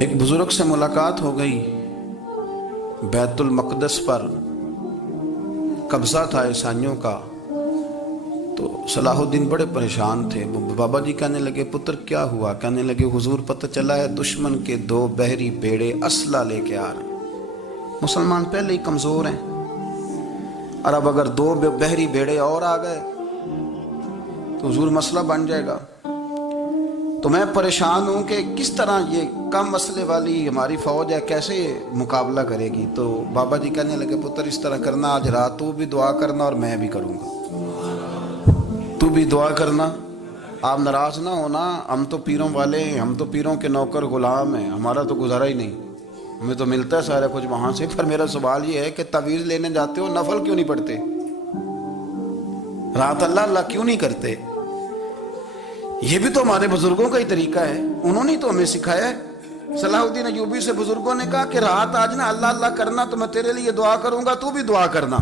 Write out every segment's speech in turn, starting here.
ایک بزرگ سے ملاقات ہو گئی، بیت المقدس پر قبضہ تھا عیسائیوں کا، تو صلاح الدین بڑے پریشان تھے۔ بابا جی کہنے لگے پتر کیا ہوا؟ کہنے لگے حضور پتہ چلا ہے دشمن کے 2 بحری بیڑے اسلحہ لے کے آ رہے ہیں، مسلمان پہلے ہی کمزور ہیں، اور اب اگر 2 بحری بیڑے اور آ گئے تو حضور مسئلہ بن جائے گا۔ تو میں پریشان ہوں کہ کس طرح یہ کم مسئلے والی ہماری فوج ہے کیسے مقابلہ کرے گی۔ تو بابا جی کہنے لگے پتر اس طرح کرنا، آج رات تو بھی دعا کرنا اور میں بھی کروں گا، تو بھی دعا کرنا، آپ ناراض نہ ہونا، ہم تو پیروں والے ہیں، ہم تو پیروں کے نوکر غلام ہیں، ہمارا تو گزارا ہی نہیں، ہمیں تو ملتا ہے سارا کچھ وہاں سے۔ پر میرا سوال یہ ہے کہ تعویذ لینے جاتے ہو نفل کیوں نہیں پڑھتے؟ رات اللہ اللہ کیوں نہیں کرتے؟ یہ بھی تو ہمارے بزرگوں کا ہی طریقہ ہے، انہوں نے تو ہمیں سکھایا ہے۔ صلاح الدین ایوبی سے بزرگوں نے کہا کہ رات آج نا اللہ اللہ کرنا، تو میں تیرے لیے دعا کروں گا، تو بھی دعا کرنا۔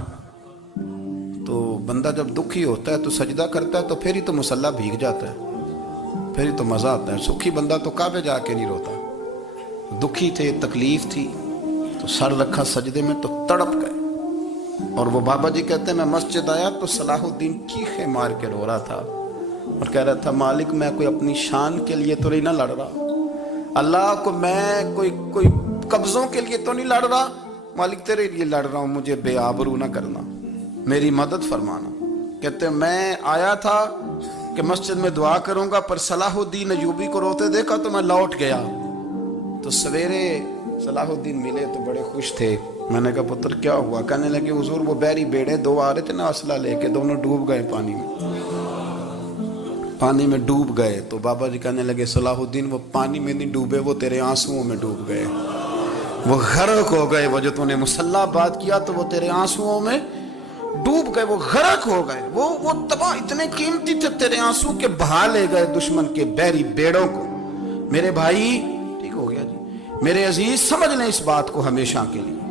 تو بندہ جب دکھی ہوتا ہے تو سجدہ کرتا ہے، تو پھر ہی تو مصلی بھیگ جاتا ہے، پھر ہی تو مزہ آتا ہے۔ سکھی بندہ تو کعبے جا کے نہیں روتا، دکھی تھے، تکلیف تھی، تو سر رکھا سجدے میں تو تڑپ گئے۔ اور وہ بابا جی کہتے ہیں میں مسجد آیا تو صلاح الدین چیخے مار کے رو رہا تھا اور کہہ رہا تھا مالک میں کوئی اپنی شان کے لیے تو نہیں نہ لڑ رہا، اللہ کو میں کوئی قبضوں کے لیے تو نہیں لڑ رہا، مالک تیرے لیے لڑ رہا ہوں، مجھے بے آبرو نہ کرنا، میری مدد فرمانا۔ کہتے ہیں میں آیا تھا کہ مسجد میں دعا کروں گا، پر صلاح الدین ایوبی کو روتے دیکھا تو میں لوٹ گیا۔ تو سویرے صلاح الدین ملے تو بڑے خوش تھے۔ میں نے کہا پتر کیا ہوا؟ کہنے لگے حضور وہ بحری بیڑے 2 آ رہے تھے نا اسلحہ لے کے، دونوں ڈوب گئے پانی میں ڈوب گئے۔ تو بابا جی کہنے لگے صلاح الدین وہ پانی میں نہیں ڈوبے، وہ تیرے آنسوؤں میں ڈوب گئے، وہ غرق ہو گئے، وہ جو تو نے مصلی بات کیا تو وہ تیرے آنسوؤں میں ڈوب گئے، وہ غرق ہو گئے، وہ تباہ، اتنے قیمتی تھے تیرے آنسو کے بہا لے گئے دشمن کے بحری بیڑوں کو۔ میرے بھائی ٹھیک ہو گیا جی، میرے عزیز سمجھ لیں اس بات کو ہمیشہ کے لیے،